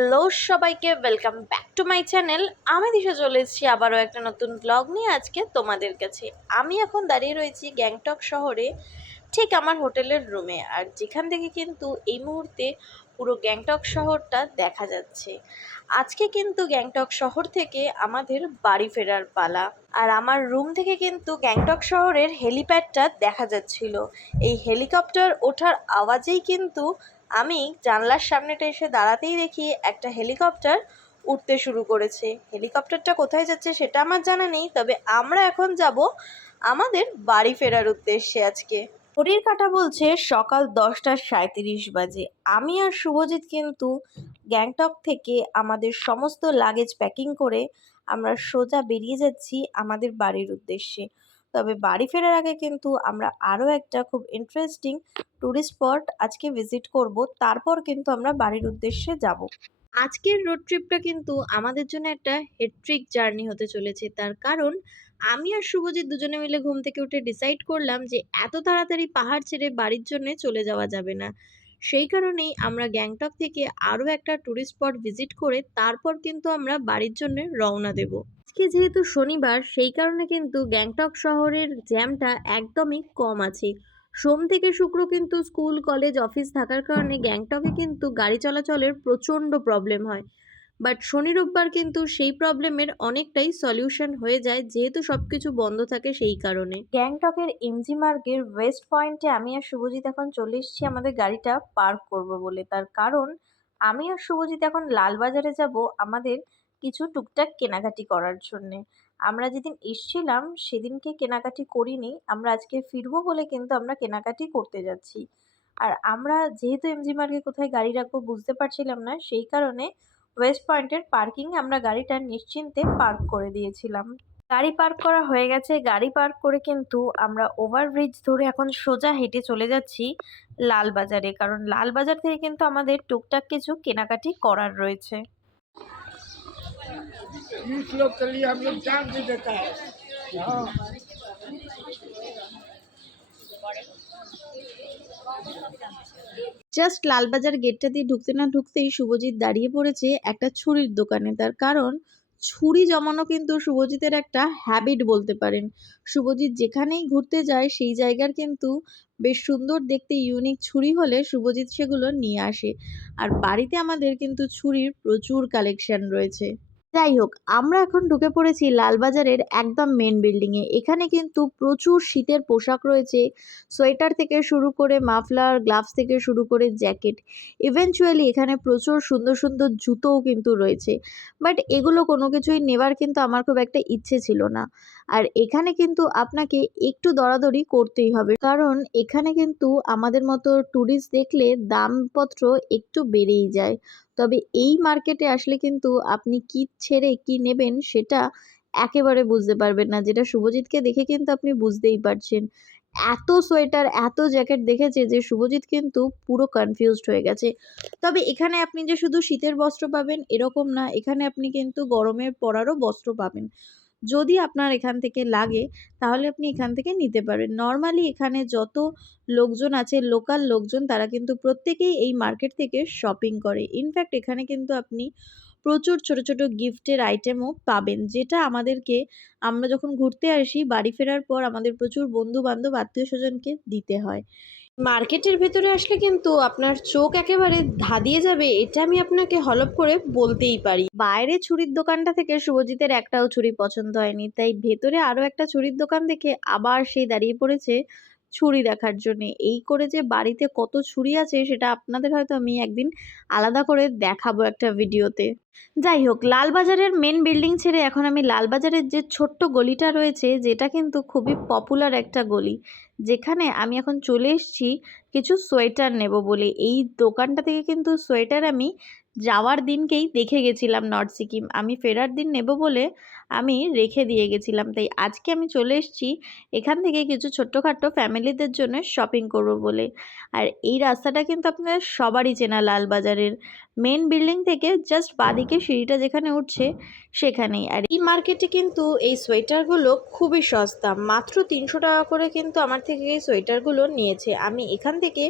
Hello সবাইকে, welcome back to my channel. আমি দিশা চলে এসেছি আবারও একটা নতুন ব্লগ নিয়ে আজকে তোমাদের কাছে। আমি এখন দাঁড়িয়ে রয়েছি গ্যাংটক শহরে, ঠিক আমার হোটেলের রুমে, আর যেখান থেকে কিন্তু এই মুহূর্তে পুরো গ্যাংটক শহরটা দেখা যাচ্ছে। আজকে কিন্তু গ্যাংটক শহর থেকে আমাদের বাড়ি ফেরার পালা, আর আমার রুম থেকে কিন্তু গ্যাংটক শহরের হেলিপ্যাডটা দেখা যাচ্ছিল। এই হেলিকপ্টার ওঠার আওয়াজেই কিন্তু আমি জানলার সামনেটা এসে দাঁড়াতেই দেখি একটা হেলিকপ্টার উঠতে শুরু করেছে। হেলিকপ্টারটা কোথায় যাচ্ছে সেটা আমার জানা নেই, তবে আমরা এখন যাব আমাদের বাড়ি ফেরার উদ্দেশ্যে। আজকে ঘড়ির কাঁটা বলছে সকাল 10:37 বাজে। আমি আর শুভজিৎ কিন্তু গ্যাংটক থেকে আমাদের সমস্ত লাগেজ প্যাকিং করে আমরা সোজা বেরিয়ে যাচ্ছি আমাদের বাড়ির উদ্দেশ্যে। তবে বাড়ি ফেরার আগে কিন্তু আমরা আরও একটা খুব ইন্টারেস্টিং ট্যুরিস্ট স্পট আজকে ভিজিট করব, তারপর কিন্তু আমরা বাড়ির উদ্দেশ্যে যাব। আজকের রোড ট্রিপটা কিন্তু আমাদের জন্য একটা হেট্রিক জার্নি হতে চলেছে। তার কারণ আমি আর শুভজিৎ দুজনে মিলে ঘুম থেকে উঠে ডিসাইড করলাম যে এত তাড়াতাড়ি পাহাড় ছেড়ে বাড়ির জন্য চলে যাওয়া যাবে না। সেই কারণেই আমরা গ্যাংটক থেকে আরও একটা ট্যুরিস্ট স্পট ভিজিট করে তারপর কিন্তু আমরা বাড়ির জন্য রওনা দেব। আজকে যেহেতু শনিবার, সেই কারণে কিন্তু গ্যাংটক শহরের জ্যামটা একদমই কম আছে। সোম থেকে শুক্র কিন্তু স্কুল কলেজ অফিস থাকার কারণে গ্যাংটকে কিন্তু গাড়ি চলাচলের প্রচণ্ড প্রবলেম হয়। বাট শনি রোববার কিন্তু সেই প্রবলেমের অনেকটাই সলিউশন হয়ে যায়, যেহেতু সব কিছু বন্ধ থাকে সেই কারণে। গ্যাংটকের এমজি মার্গের ওয়েস্ট পয়েন্টে আমি আর শুভজিৎ এখন চলে এসেছি আমাদের গাড়িটা পার্ক করব বলে। তার কারণ আমি আর শুভজিৎ এখন লালবাজারে যাব আমাদের কিছু টুকটাক কেনাকাটি করার জন্যে। আমরা যেদিন এসছিলাম সেদিনকে কেনাকাটি করিনি, আমরা আজকে ফিরবো বলে কিন্তু আমরা কেনাকাটি করতে যাচ্ছি। আর আমরা যেহেতু এমজি মার্গে কোথায় গাড়ি রাখবো বুঝতে পারছিলাম না, সেই কারণে ওয়েস্ট পয়েন্টের পার্কিংয়ে আমরা গাড়িটা নিশ্চিন্তে পার্ক করে দিয়েছিলাম। গাড়ি পার্ক করা হয়ে গেছে। গাড়ি পার্ক করে কিন্তু আমরা ওভারব্রিজ ধরে এখন সোজা হেঁটে চলে যাচ্ছি লালবাজারে, কারণ লালবাজার থেকে কিন্তু আমাদের টুকটাক কিছু কেনাকাটি করার রয়েছে। 20 लोग के लिए हम लोग जान भी देता है। हाँ। জাস্ট লালবাজার গেটটা দিয়ে ঢুকতে না ঢুকতেই শুভজিৎ দাঁড়িয়ে পড়েছে একটা ছুরির দোকানে। তার কারণ ছুরি জমানো কিন্তু শুভজিতের একটা হ্যাবিট বলতে পারেন। শুভজিৎ যেখানেই ঘুরতে যায় সেই জায়গার কিন্তু বেশ সুন্দর দেখতে ইউনিক ছুরি হলে শুভজিৎ সেগুলো নিয়ে আসে। আর বাড়িতে আমাদের কিন্তু ছুরির প্রচুর কালেকশন রয়েছে। যাই হোক, আমরা এখন ঢুকে পড়েছি লালবাজারের একদম মেন বিল্ডিংয়ে। এখানে কিন্তু প্রচুর শীতের পোশাক রয়েছে, সোয়েটার থেকে শুরু করে মাফলার, গ্লাভস থেকে শুরু করে জ্যাকেট। ইভেনচুয়ালি এখানে প্রচুর সুন্দর সুন্দর জুতোও কিন্তু রয়েছে। বাট এগুলো কোনো কিছুই নেবার কিন্তু আমার খুব একটা ইচ্ছে ছিল না। আর এখানে কিন্তু আপনাকে একটু দরাদরি করতেই হবে, কারণ এখানে কিন্তু আমাদের মতো ট্যুরিস্ট দেখলে দামপত্র একটু বেড়েই যায়। তবে এই মার্কেটে আসলে কিন্তু আপনি কি ছেড়ে কি নেবেন সেটা একেবারে বুঝতে পারবেন না, যেটা শুভজিৎকে দেখে কিন্তু আপনি বুঝতেই পারছেন। এত সোয়েটার এত জ্যাকেট দেখেছে যে শুভজিৎ কিন্তু পুরো কনফিউজড হয়ে গেছে। তবে এখানে আপনি যে শুধু শীতের বস্ত্র পাবেন এরকম না, এখানে আপনি কিন্তু গরমের পরারও বস্ত্র পাবেন। যদি আপনার এখান থেকে লাগে তাহলে আপনি এখান থেকে নিতে পারেন। নরমালি এখানে যত লোকজন আছে, লোকাল লোকজন, তারা কিন্তু প্রত্যেকেই এই মার্কেট থেকে শপিং করে। ইনফ্যাক্ট এখানে কিন্তু আপনি প্রচুর ছোট ছোট গিফটের আইটেমও পাবেন, যেটা আমাদেরকে, আমরা যখন ঘুরতে আসি বাড়ি ফেরার পর আমাদের প্রচুর বন্ধু বান্ধব আত্মীয় স্বজনকে দিতে হয়। মার্কেটের ভেতরে আসলে কিন্তু আপনার চোখ একেবারে ধাঁধিয়ে যাবে, এটা আমি আপনাকে হলপ করে বলতেই পারি। বাইরে ছুরির দোকানটা থেকে শুভজিতের একটাও ছুরি পছন্দ হয়নি, তাই ভেতরে আরও একটা ছুরির দোকান দেখে আবার সেই দাঁড়িয়ে পড়েছে ছুরি দেখার জন্য। এই করে যে বাড়িতে কত ছুরি আছে সেটা আপনাদের হয়তো আমি একদিন আলাদা করে দেখাবো একটা ভিডিওতে। যাই হোক, লালবাজারের মেন বিল্ডিং ছেড়ে এখন আমি লালবাজারের যে ছোট্ট গলিটা রয়েছে, যেটা কিন্তু খুবই পপুলার একটা গলি, যেখানে আমি এখন চলে এসেছি কিছু সোয়েটার নেব বলে। এই দোকানটা থেকে কিন্তু সোয়েটার আমি যাওয়ার দিনকেই দেখে গেছিলাম নর্থ সিকিম, আমি ফেরার দিন নেব বলে আমি রেখে দিয়ে গেছিলাম। তাই আজকে আমি চলে এসেছি এখান থেকে কিছু ছোট্টখাট্টো ফ্যামিলিদের জন্য শপিং করব বলে। আর এই রাস্তাটা কিন্তু আপনাদের সবারই চেনা, লালবাজারের মেন বিল্ডিং থেকে জাস্ট বাঁদিকে সিঁড়িটা যেখানে উঠছে সেখানেই। আর এই মার্কেটে কিন্তু এই সোয়েটারগুলো খুবই সস্তা, মাত্র 300 টাকা করে কিন্তু আমার থেকে এই সোয়েটারগুলো নিয়েছে। আমি এখান থেকে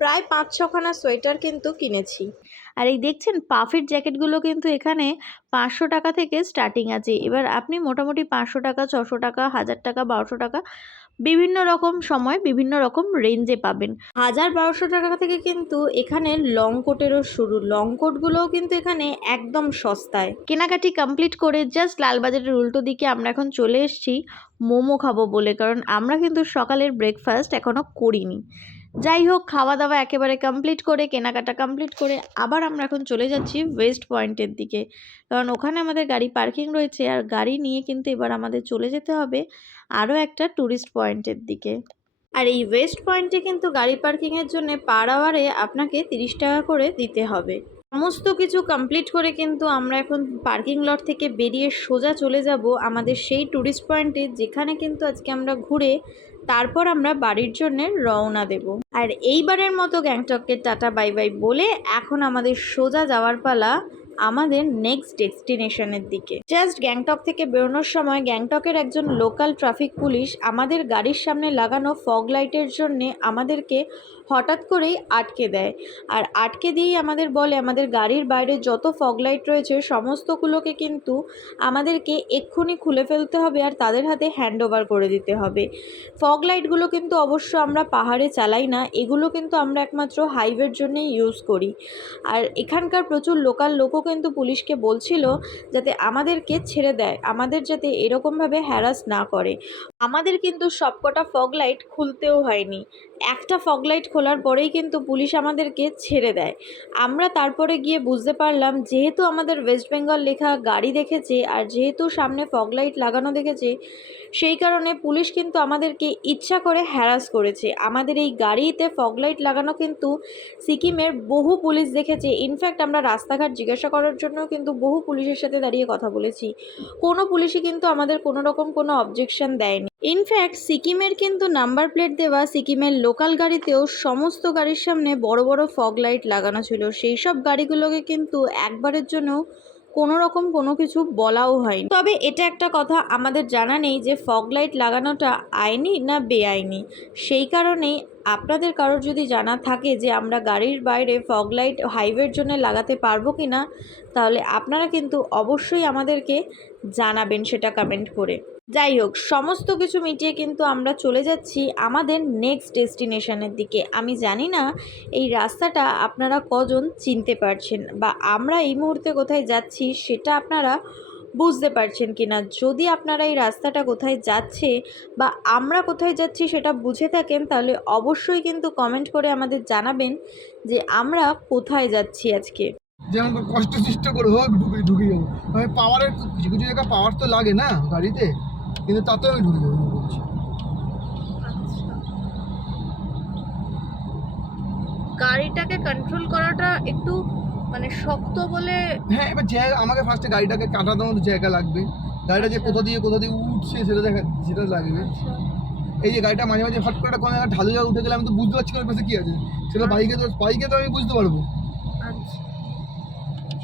প্রায় 5-6খানা সোয়েটার কিন্তু কিনেছি। আর এই দেখছেন পাফের জ্যাকেটগুলো কিন্তু এখানে 500 টাকা থেকে স্টার্টিং আছে। এবার আপনি মোটামুটি 500 টাকা, 600 টাকা, 1000 টাকা, 1200 টাকা বিভিন্ন রকম সময় বিভিন্ন রকম রেঞ্জে পাবেন। 1000-1200 টাকা থেকে কিন্তু এখানে লং কোটেরও শুরু। লং কোটগুলোও কিন্তু এখানে একদম সস্তায়। কেনাকাটি কমপ্লিট করে জাস্ট লালবাজারের উল্টো দিকে আমরা এখন চলে এসেছি মোমো খাবো বলে, কারণ আমরা কিন্তু সকালের ব্রেকফাস্ট এখনও করিনি। যাই হোক, খাওয়া দাওয়া একেবারে কমপ্লিট করে, কেনাকাটা কমপ্লিট করে আবার আমরা এখন চলে যাচ্ছি ওয়েস্ট পয়েন্টের দিকে, কারণ ওখানে আমাদের গাড়ি পার্কিং রয়েছে। আর গাড়ি নিয়ে কিন্তু এবার আমাদের চলে যেতে হবে আরও একটা ট্যুরিস্ট পয়েন্টের দিকে। আর এই ওয়েস্ট পয়েন্টে কিন্তু গাড়ি পার্কিংয়ের জন্য পার আওয়ারে আপনাকে 30 টাকা করে দিতে হবে। সমস্ত কিছু কমপ্লিট করে কিন্তু আমরা এখন পার্কিং লট থেকে বেরিয়ে সোজা চলে যাব আমাদের সেই ট্যুরিস্ট পয়েন্টে, যেখানে কিন্তু আজকে আমরা ঘুরে তারপর আমরা বাড়ির জন্য রওনা দেব। আর এইবারের মতো গ্যাংটককে টাটা বাই বাই বলে এখন আমাদের সোজা যাওয়ার পালা আমাদের নেক্সট ডেস্টিনেশনের দিকে। জাস্ট গ্যাংটক থেকে বেরোনোর সময় গ্যাংটকের একজন লোকাল ট্রাফিক পুলিশ আমাদের গাড়ির সামনে লাগানো ফগ লাইটের জন্যে আমাদেরকে হঠাৎ করেই আটকে দেয়। আর আটকে দিয়েই আমাদের বলে আমাদের গাড়ির বাইরে যত ফগ লাইট রয়েছে সমস্তগুলোকে কিন্তু আমাদেরকে এক্ষুনি খুলে ফেলতে হবে আর তাদের হাতে হ্যান্ড ওভার করে দিতে হবে। ফগ লাইটগুলো কিন্তু অবশ্য আমরা পাহাড়ে চালাই না, এগুলো কিন্তু আমরা একমাত্র হাইওয়ের জন্যই ইউজ করি। আর এখানকার প্রচুর লোকাল লোকও কিন্তু পুলিশকে বলছিল যাতে আমাদেরকে ছেড়ে দেয়, আমাদের যাতে এরকমভাবে হ্যারাস না করে। আমাদের কিন্তু সবকটা ফগ লাইট খুলতেও হয়নি, একটা ফগ লাইট খোলার পরেই কিন্তু পুলিশ আমাদেরকে ছেড়ে দেয়। আমরা তারপরে গিয়ে বুঝতে পারলাম যেহেতু আমাদের ওয়েস্ট বেঙ্গল লেখা গাড়ি দেখেছে আর যেহেতু সামনে ফগ লাইট লাগানো দেখেছে, সেই কারণে পুলিশ কিন্তু আমাদেরকে ইচ্ছা করে হ্যারাস করেছে। আমাদের এই গাড়িতে ফগ লাইট লাগানো কিন্তু সিকিমের বহু পুলিশ দেখেছে। ইনফ্যাক্ট আমরা রাস্তাঘাট জিজ্ঞাসা করার জন্য কিন্তু বহু পুলিশের সাথে দাঁড়িয়ে কথা বলেছি, কোনো পুলিশই কিন্তু আমাদের কোনো রকম কোনো অবজেকশন দেয়নি। ইনফ্যাক্ট সিকিমের কিন্তু নাম্বার প্লেট দেওয়া সিকিমের লোকাল গাড়িতেও সমস্ত গাড়ির সামনে বড় বড় ফগ লাইট লাগানো ছিল, সেই সব গাড়িগুলোকে কিন্তু একবারের জন্য কোনো রকম কোনো কিছু বলাও হয়নি। তবে এটা একটা কথা আমাদের জানা নেই যে ফগ লাইট লাগানোটা আইনি না বেআইনি। সেই কারণেই আপনাদের কারোর যদি জানা থাকে যে আমরা গাড়ির বাইরে ফগ লাইট হাইওয়ের জন্য লাগাতে পারবো কি না, তাহলে আপনারা কিন্তু অবশ্যই আমাদেরকে জানাবেন সেটা কমেন্ট করে। যাই হোক, সমস্ত কিছু মিটিয়ে কিন্তু আমরা চলে যাচ্ছি আমাদের নেক্সট ডেস্টিনেশনের দিকে। আমি জানি না এই রাস্তাটা আপনারা কজন চিনতে পারছেন বা আমরা এই মুহূর্তে কোথায় যাচ্ছি সেটা আপনারা বুঝতে পারছেন কি না। যদি আপনারা এই রাস্তাটা কোথায় যাচ্ছে বা আমরা কোথায় যাচ্ছি সেটা বুঝে থাকেন, তাহলে অবশ্যই কিন্তু কমেন্ট করে আমাদের জানাবেন যে আমরা কোথায় যাচ্ছি আজকে। যেমন কষ্ট সৃষ্ট করে হোক ঢুকে যাবো। আমি পাওয়ারের কিছু কিছু জায়গায় পাওয়ার তো লাগে না গাড়িতে, কিন্তু তাতেও আমি ঢুকে যাবো বলছি। গাড়িটাকে কন্ট্রোল করাটা একটু মানে শক্ত বলে। হ্যাঁ, এবার জায়গা আমাকে ফার্স্টে গাড়িটাকে কাটাতে মতো জায়গা লাগবে, গাড়িটা যে কোথা দিয়ে উঠছে সেটা লাগবে। এই যে গাড়িটা মাঝে মাঝে হট করে কোনো জায়গায় ঢালু জায়গায় উঠে গেলে আমি তো বুঝতে পারছি না পাশে কী আছে, সেটা বাইকে তো আমি বুঝতে পারবো।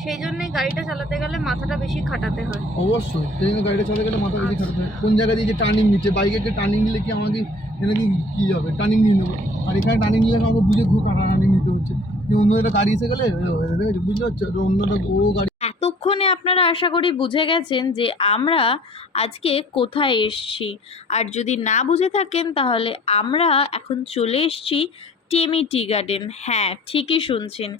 সেই জন্যই গাড়িটা চালাতে গেলে মাথাটা বেশি খাটাতে হয়। অবশ্যই, সেই জন্য গাড়িটা চালাতে গেলে মাথা বেশি খাটাতে হয়। কোন জায়গা দিয়ে যে টার্নিং নিচ্ছে, বাইকে একটা টার্নিং নিলে কি আমাকে এনাকে কী হবে, টার্নিং নিয়ে নেবো। আর এখানে টার্নিং নিলে আমাকে বুঝে খুব টার্নিং নিতে হচ্ছে, যে অন্য একটা গাড়ি এসে গেলে বুঝতে পারছো, অন্যটা ও গাড়ি। এতক্ষণে আপনারা আশা করি বুঝে গেছেন যে আমরা আজকে কোথায় এসেছি। আর যদি না বুঝে থাকেন তাহলে আমরা এখন চলে এসেছি টেমি টি গার্ডেন। হ্যাঁ, ঠিকই শুনছেন,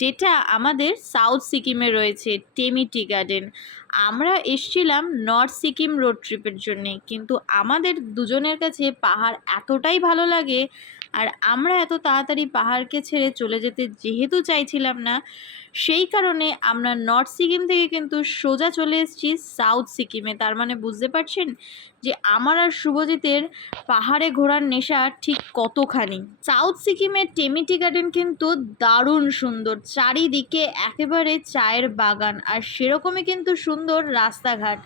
যেটা আমাদের সাউথ সিকিমে রয়েছে টেমি টি গার্ডেন। আমরা এসেছিলাম নর্থ সিকিম রোড ট্রিপের জন্যে, কিন্তু আমাদের দুজনের কাছে পাহাড় এতটাই ভালো লাগে আর আমরা এত তাড়াতাড়ি পাহাড়কে ছেড়ে চলে যেতে যেহেতু চাইছিলাম না, সেই কারণে আমরা নর্থ সিকিম থেকে কিন্তু সোজা চলে এসেছি সাউথ সিকিমে। তার মানে বুঝতে পারছেন যে আমার আর শুভজিতের পাহাড়ে ঘোরার নেশা ঠিক কতখানি। সাউথ সিকিমের টেমি টি গার্ডেন কিন্তু দারুণ সুন্দর, চারিদিকে একেবারে চায়ের বাগান আর সেরকমই কিন্তু সুন্দর রাস্তাঘাট।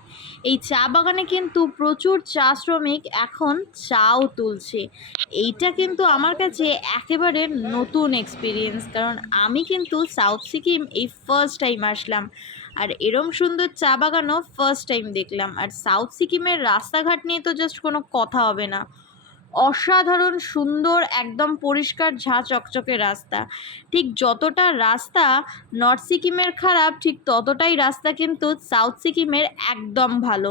এই চা বাগানে কিন্তু প্রচুর চা শ্রমিক এখন চাও তুলছে। এইটা কিন্তু আমার কাছে একেবারে নতুন এক্সপিরিয়েন্স, কারণ আমি কিন্তু সাউথ সিকিম এই ফার্স্ট টাইম আসলাম আর এরম সুন্দর চা বাগানও ফার্স্ট টাইম দেখলাম। আর সাউথ সিকিমের রাস্তাঘাট নিয়ে তো জাস্ট কোনো কথা হবে না, অসাধারণ সুন্দর একদম পরিষ্কার ঝাঁ চকচকে রাস্তা। ঠিক যতটা রাস্তা নর্থ সিকিমের খারাপ, ঠিক ততটাই রাস্তা কিন্তু সাউথ সিকিমের একদম ভালো।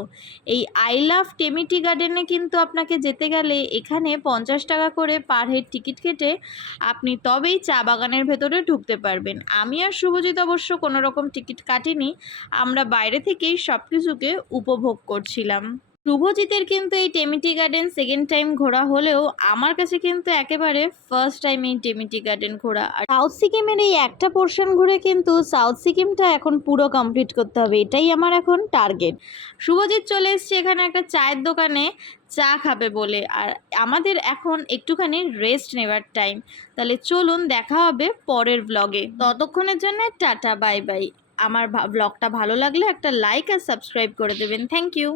এই আই লাভ টেমিটি গার্ডেনে কিন্তু আপনাকে যেতে গেলে এখানে 50 টাকা করে পার হেড টিকিট কেটে আপনি তবেই চা বাগানের ভেতরে ঢুকতে পারবেন। আমি আর শুভজিৎ অবশ্য কোনো রকম টিকিট কাটিনি, আমরা বাইরে থেকেই সব কিছুকে উপভোগ করছিলাম। শুভজিতের কিন্তু এই টেমিটি গার্ডেন সেকেন্ড টাইম ঘোরা হলেও আমার কাছে কিন্তু একেবারে ফার্স্ট টাইম এই টেমিটি গার্ডেন ঘোরা। আর সাউথ সিকিমের এই একটা পোর্শন ঘুরে কিন্তু সাউথ সিকিমটা এখন পুরো কমপ্লিট করতে হবে, এটাই আমার এখন টার্গেট। শুভজিৎ চলে এসছে এখানে একটা চায়ের দোকানে চা খাবে বলে, আর আমাদের এখন একটুখানি রেস্ট নেওয়ার টাইম। তাহলে চলুন দেখা হবে পরের ব্লগে, ততক্ষণের জন্য টাটা বাই বাই। আমার ব্লগটা ভালো লাগলে একটা লাইক আর সাবস্ক্রাইব করে দেবেন। Thank you.